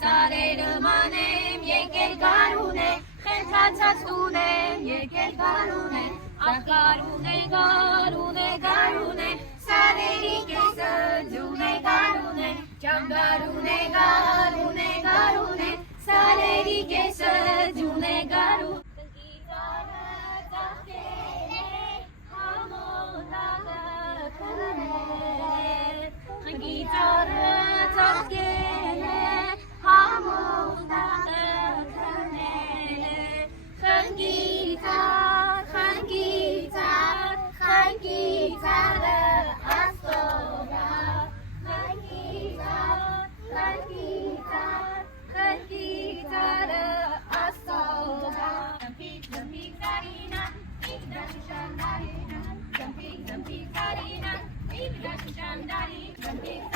Սարերմանեմ եկել գարուն է, խենթացած տունեմ եկել գարուն է, աղկարուն է, գարուն է, սարերի կեսը ձուն է գարուն է, ճամբարուն է, գարուն է, սարերի կեսը ձուն է գարուն է, կգիտարը ծաղկել է, համոնակը քնել է, կգիտարը ծաղկել է, Jumping,